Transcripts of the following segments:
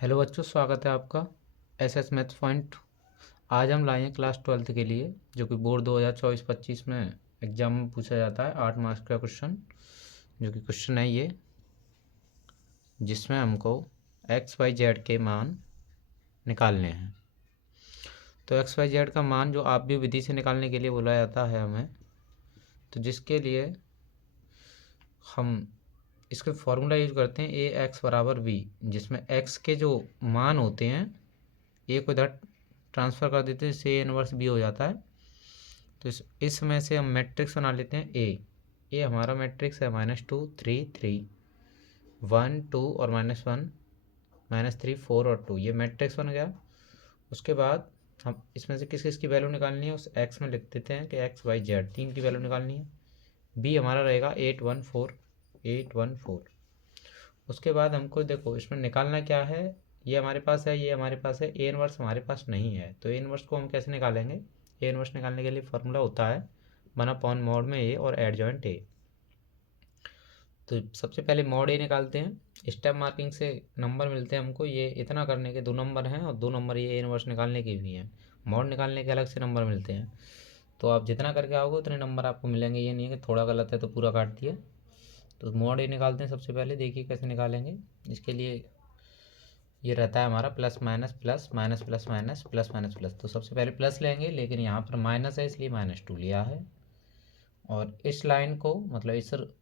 Hello बच्चों, स्वागत है आपका एसएस मैथ्स पॉइंट। आज हम लाए हैं क्लास 12th के लिए, जो कि बोर्ड 2024-25 में एग्जाम में पूछा जाता है 8 मार्क्स का क्वेश्चन। जो कि क्वेश्चन है ये, जिसमें हमको एक्स वाई जेड के मान निकालने हैं। तो एक्स वाई जेड का मान जो आप भी विधि से निकालने के लिए बोला जाता है हमें, तो जिसके लिए हम इसके फॉर्मूला यूज करते हैं ए एक्स बराबर बी, जिसमें एक्स के जो मान होते हैं ए को इधर ट्रांसफ़र कर देते हैं, इससे ए इनवर्स बी हो जाता है। तो इस समय से हम मैट्रिक्स बना लेते हैं ए हमारा मैट्रिक्स है -2 3 3 1 2 और -1 -3 4 और 2, ये मैट्रिक्स बन गया। उसके बाद हम इसमें से किस किस की वैल्यू निकालनी है, उस एक्स में लिख देते हैं कि एक्स वाई जेड तीन की वैल्यू निकालनी है। बी हमारा रहेगा 8 1 4। उसके बाद हमको देखो इसमें निकालना क्या है, ये हमारे पास है, ये हमारे पास है, ए इनवर्स हमारे पास नहीं है। तो ए इनवर्स को हम कैसे निकालेंगे? ए इनवर्स निकालने के लिए फॉर्मूला होता है 1/mod में ए और एडजॉइंट ए। तो सबसे पहले मॉड ए निकालते हैं, स्टेप मार्किंग से नंबर मिलते हैं हमको। ये इतना करने के 2 नंबर हैं और 2 नंबर ये ए इनवर्स निकालने के भी हैं। मॉड निकालने के अलग से नंबर मिलते हैं। तो आप जितना करके आओगे उतने नंबर आपको मिलेंगे, ये नहीं है कि थोड़ा गलत है तो पूरा काट दिया। तो मॉड ए निकालते हैं सबसे पहले, देखिए कैसे निकालेंगे। इसके लिए ये रहता है हमारा plus minus plus minus plus minus plus minus plus. तो सबसे पहले प्लस लेंगे, लेकिन यहाँ पर माइनस है इसलिए -2 लिया है। और इस लाइन को मतलब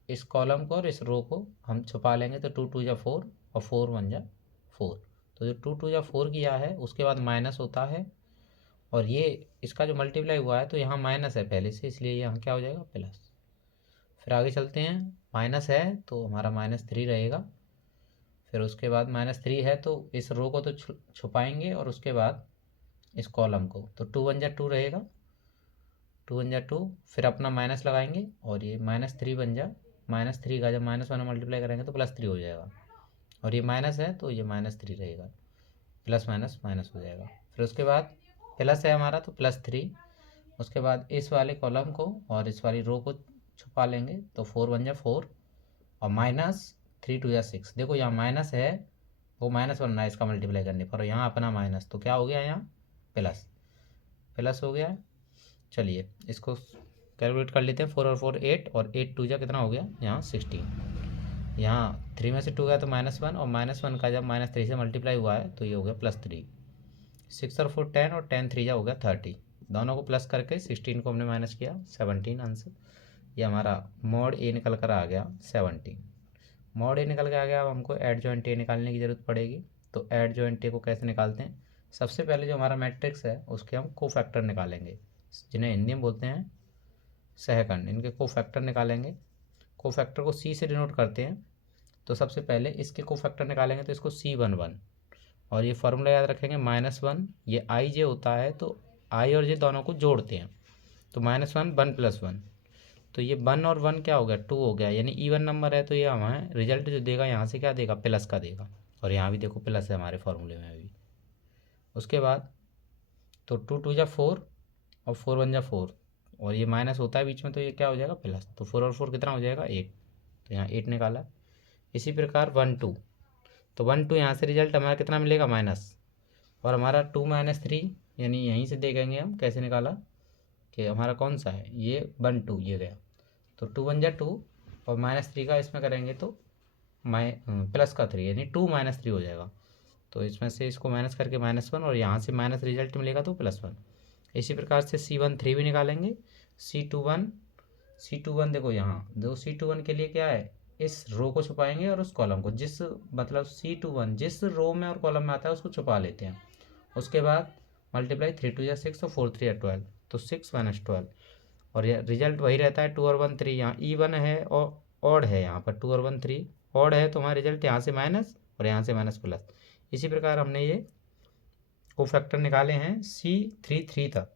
इस कॉलम को और इस रो को हम छुपा लेंगे। तो 2 2 जा 4 और 4 1 जा 4। तो जो 2 2 जा 4 किया है उसके बाद माइनस होता है, और ये इसका जो मल्टीप्लाई हुआ है तो यहाँ माइनस है पहले से, इसलिए यहाँ क्या हो जाएगा प्लस। फिर आगे चलते हैं, माइनस है तो हमारा -3 रहेगा। फिर उसके बाद -3 है तो इस रो को तो छुपाएंगे और उसके बाद इस कॉलम को, तो 2 1 जा 2 रहेगा, 2 1 जा 2। फिर अपना माइनस लगाएंगे और ये -3 बन जा, -3 का जब -1 मल्टीप्लाई करेंगे तो +3 हो जाएगा। और ये माइनस है तो ये -3 रहेगा, प्लस माइनस माइनस हो जाएगा। फिर उसके बाद प्लस है हमारा तो +3। उसके बाद इस वाले कॉलम को और इस वाली रो को छुपा लेंगे, तो 4 1 जा 4 और -3 2 जा 6। देखो यहाँ माइनस है, वो माइनस बनना है इसका मल्टीप्लाई करने पर, और यहाँ अपना माइनस, तो क्या हो गया यहाँ प्लस, प्लस हो गया। चलिए इसको कैलकुलेट कर लेते हैं, 4 और 4 8, और 8 2 जा कितना हो गया यहाँ 16। यहाँ 3 में से 2 गया तो -1, और -1 का जब -3 से मल्टीप्लाई हुआ है तो ये हो गया +3। 6 और 4 10, और 10 3 जा हो गया 30। दोनों को प्लस करके 16 को हमने माइनस किया, 17 आंसर। ये हमारा मॉड ए निकल कर आ गया 17। मॉड ए निकल के आ गया। अब हमको एडजॉइंट ए निकालने की ज़रूरत पड़ेगी। तो एडजॉइंट ए को कैसे निकालते हैं? सबसे पहले जो हमारा मैट्रिक्स है उसके हम कोफैक्टर निकालेंगे, जिन्हें हिंदी में बोलते हैं सहखंड। इनके कोफैक्टर निकालेंगे। कोफैक्टर को सी से डिनोट करते हैं। तो सबसे पहले इसके कोफैक्टर निकालेंगे तो इसको C11, और ये फार्मूला याद रखेंगे -1, ये आई जे होता है, तो आई और जे दोनों को जोड़ते हैं, तो -1 1 + 1। तो ये 1 और 1 क्या हो गया 2 हो गया, यानी इवन नंबर है। तो ये हमें रिजल्ट जो देगा यहाँ से क्या देगा, प्लस का देगा। और यहाँ भी देखो प्लस है हमारे फॉर्मूले में भी। उसके बाद तो 2 2 जा 4 और 4 1 जा 4, और ये माइनस होता है बीच में, तो ये क्या हो जाएगा प्लस। तो 4 और 4 कितना हो जाएगा 8, तो यहाँ 8 निकाला। इसी प्रकार 1 2, तो 1 2 यहाँ से रिजल्ट हमारा कितना मिलेगा माइनस, और हमारा 2 -3, यानी यहीं से देखेंगे हम कैसे निकाला कि हमारा कौन सा है, ये 1 2 ये गया। तो 2 1 जा 2, और -3 का इसमें करेंगे तो प्लस का 3, यानी 2 -3 हो जाएगा। तो इसमें से इसको माइनस करके -1, और यहाँ से माइनस रिजल्ट मिलेगा तो +1। इसी प्रकार से C13 भी निकालेंगे। C21 देखो यहाँ दो, C21 के लिए क्या है, इस रो को छुपाएंगे और उस कॉलम को, जिस मतलब C21 जिस रो में और कॉलम में आता है उसको छुपा लेते हैं। उसके बाद मल्टीप्लाई 3 2 जा 6 और 4 3 या 12, तो 6 - 12, और यह रिजल्ट वही रहता है 2 और 1 3। यहाँ E1 है और ऑड है, यहाँ पर 2 और 1 3 ऑड है, तो हमारा रिजल्ट यहाँ से माइनस और यहाँ से माइनस प्लस। इसी प्रकार हमने ये कोफैक्टर निकाले हैं C33 तक।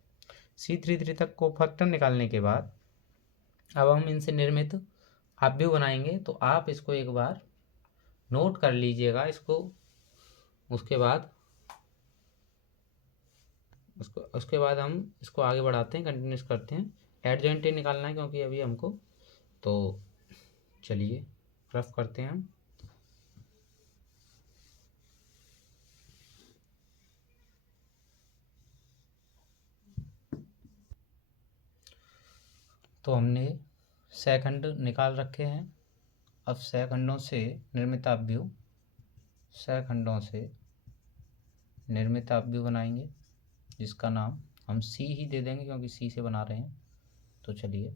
C33 तक कोफैक्टर निकालने के बाद अब हम इनसे निर्मित आव्यूह बनाएंगे। तो आप इसको एक बार नोट कर लीजिएगा इसको। उसके बाद हम इसको आगे बढ़ाते हैं, कंटिन्यूस करते हैं। एडजॉइंट ए निकालना है क्योंकि अभी हमको, तो चलिए रफ करते हैं हम। तो हमने सेकंड निकाल रखे हैं। अब सेकंडों से निर्मित अपव्यू, सेकंडों से निर्मित अपव्यू बनाएंगे, जिसका नाम हम सी ही दे देंगे क्योंकि सी से बना रहे हैं। तो चलिए,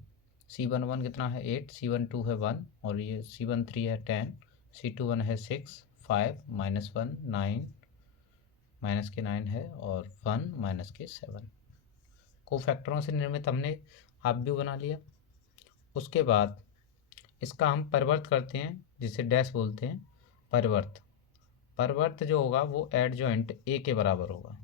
C11 कितना है 8, C12 है 1 और ये C13 है 10, C21 है 6, 5 -1 9 माइनस के 9 है और 1 माइनस के 7। कोफैक्टरों से निर्मित हमने अपव्यू बना लिया। उसके बाद इसका हम परिवर्त करते हैं, जिसे डैश बोलते हैं परिवर्त। परिवर्त जो होगा वो एडजॉइंट ए के बराबर होगा।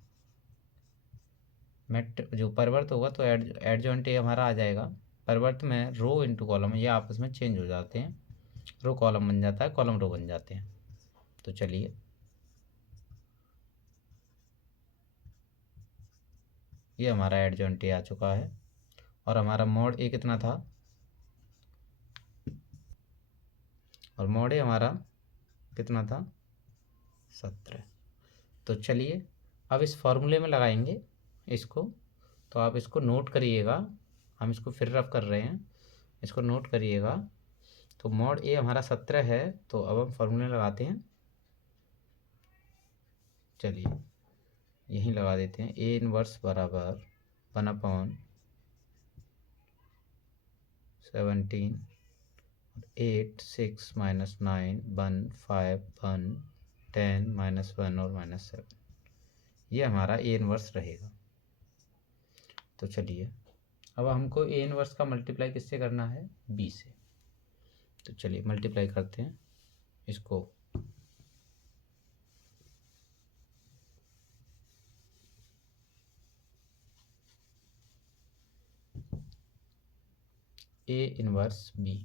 जो परिवर्त होगा तो एडजॉइंट ए हमारा आ जाएगा। परिवर्त में रो इंटू कॉलम, ये आपस में चेंज हो जाते हैं, रो कॉलम बन जाता है, कॉलम रो बन जाते हैं। तो चलिए, ये हमारा एडजॉइंट ए आ चुका है और हमारा मॉड ए कितना था, और मॉड ए हमारा कितना था 17। तो चलिए अब इस फॉर्मूले में लगाएंगे इसको। तो आप इसको नोट करिएगा, हम इसको फिर रफ कर रहे हैं, इसको नोट करिएगा। तो मॉड ए हमारा 17 है, तो अब हम फॉर्मूले लगाते हैं। चलिए यहीं लगा देते हैं, ए इनवर्स बराबर 1/17, 8 6 -9 1 5 1 10 -1 और -7, ये हमारा ए इनवर्स रहेगा। तो चलिए अब हमको ए इनवर्स का मल्टीप्लाई किससे करना है, बी से। तो चलिए मल्टीप्लाई करते हैं इसको। ए इनवर्स बी,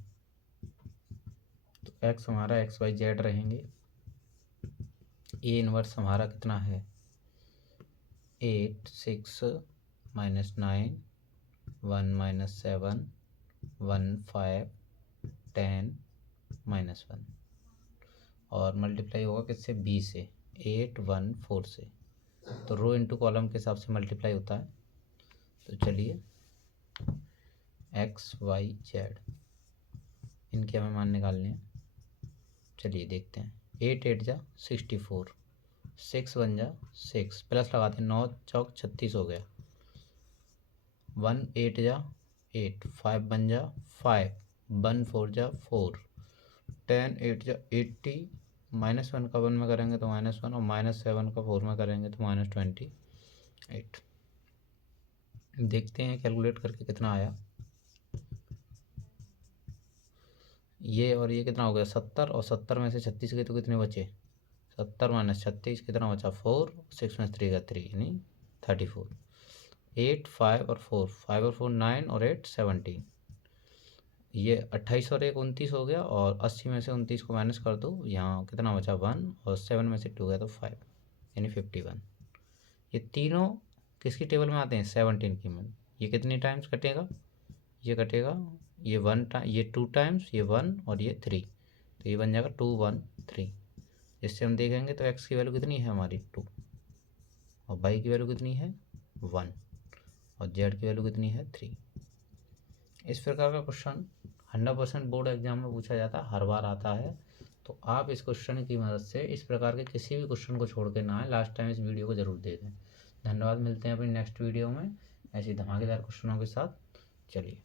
तो एक्स हमारा XYZ रहेंगे। ए इनवर्स हमारा कितना है 8 6 -9 1 -7 1 5 10 -1 और मल्टीप्लाई होगा किससे, बी से, 8 1 4 से। तो रो इंटू कॉलम के हिसाब से मल्टीप्लाई होता है। तो चलिए XYZ इनके हमें मान निकालने हैं। चलिए देखते हैं, 8 8 जा 64, 6 1 जा 6, प्लस लगाते हैं, 9 चौक 36 हो गया, 1 8 जा 8, 5 1 जा 5, 1 4 जा 4, 10 8 जा 80, -1 का 1 में करेंगे तो -1 और -7 का 4 में करेंगे तो -28। देखते हैं कैलकुलेट करके कितना आया। ये और ये कितना हो गया 70, और 70 में से 36 गए तो कितने बचे, 70 - 36 कितना बचा 4, 6 में 3 का 3 यानी 34, 8 5 और 4, 5 और 4 9 और 8 17, ये 28 और 1 29 हो गया, और 80 में से 29 को माइनस कर दो, यहाँ कितना बचा 1, और 7 में से 2 गया तो 5 यानी 51। ये तीनों किसकी टेबल में आते हैं 17 की में। ये कितनी टाइम्स कटेगा, ये कटेगा, ये 1 टाइम, ये 2 टाइम्स, ये 1 और ये 3, तो ये बन जाएगा 2 1 3। इससे हम देखेंगे तो x की वैल्यू कितनी है हमारी 2, और y की वैल्यू कितनी है 1, और z की वैल्यू कितनी है 3। इस प्रकार का क्वेश्चन 100% बोर्ड एग्जाम में पूछा जाता है, हर बार आता है। तो आप इस क्वेश्चन की मदद से इस प्रकार के किसी भी क्वेश्चन को छोड़ के ना आए, लास्ट टाइम इस वीडियो को जरूर देखें। धन्यवाद, मिलते हैं अपनी नेक्स्ट वीडियो में ऐसी धमाकेदार क्वेश्चनों के साथ। चलिए।